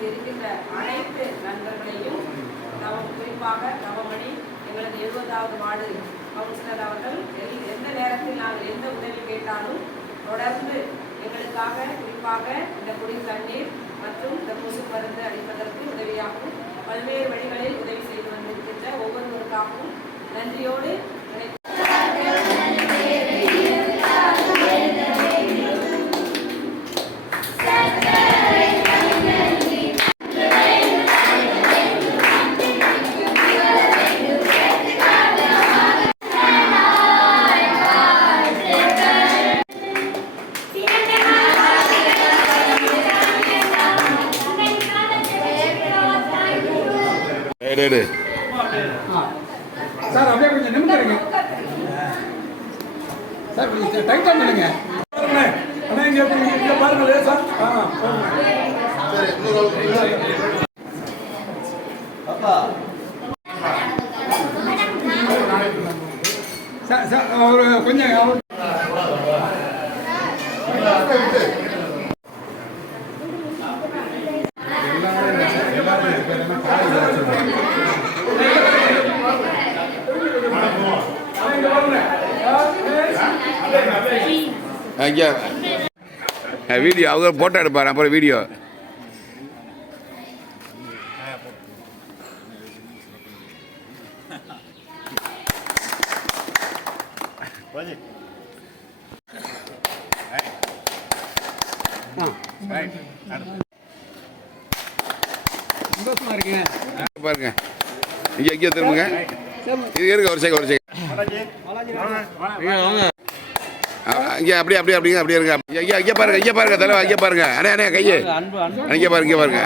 இங்கு இருக்கின்ற அனைத்து நண்பர்களையும் நவம் குறிப்பாக நவமணி எங்களது எழுபதாவது வார்டு கவுன்சிலர் அவர்கள் எந்த நேரத்தில் நாங்கள் எந்த உதவி கேட்டாலும் தொடர்ந்து எங்களுக்காக குறிப்பாக இந்த குடி தண்ணீர் மற்றும் இந்த கொசு மருந்து அளிப்பதற்கு உதவியாகவும் பல்வேறு வழிகளில் உதவி செய்து வந்திருக்கின்ற ஒவ்வொருவருக்காகவும் நன்றியோடு எடு, எடு. சார் அப்படியே கொஞ்சம் நிமிந்துருங்க சார் கொஞ்சம் டைட்டாக பண்ணுங்க அண்ணா இங்கே இங்கே பாருங்க லேசா ஆ சார் சார் ஒரு கொஞ்சம் அவர் இங்கே பாருங்க ஐயா வீடியோ அவங்க போட்டோ எடுப்பார் அப்புறம் வீடியோ பாருங்க. இங்கே இங்கே திரும்புங்க. இது இருக்க ஒரு செகண்ட் ஒரு செகண்ட் இங்கே அப்படியே அப்படியே அப்படிங்க அப்படியே இருங்க. ஐயா ஐயா பாருங்க ஐயா பாருங்க தலைவா ஐயா பாருங்க. அண்ணே அண்ணே கையே. இங்கே பாருங்க இங்கே பாருங்க.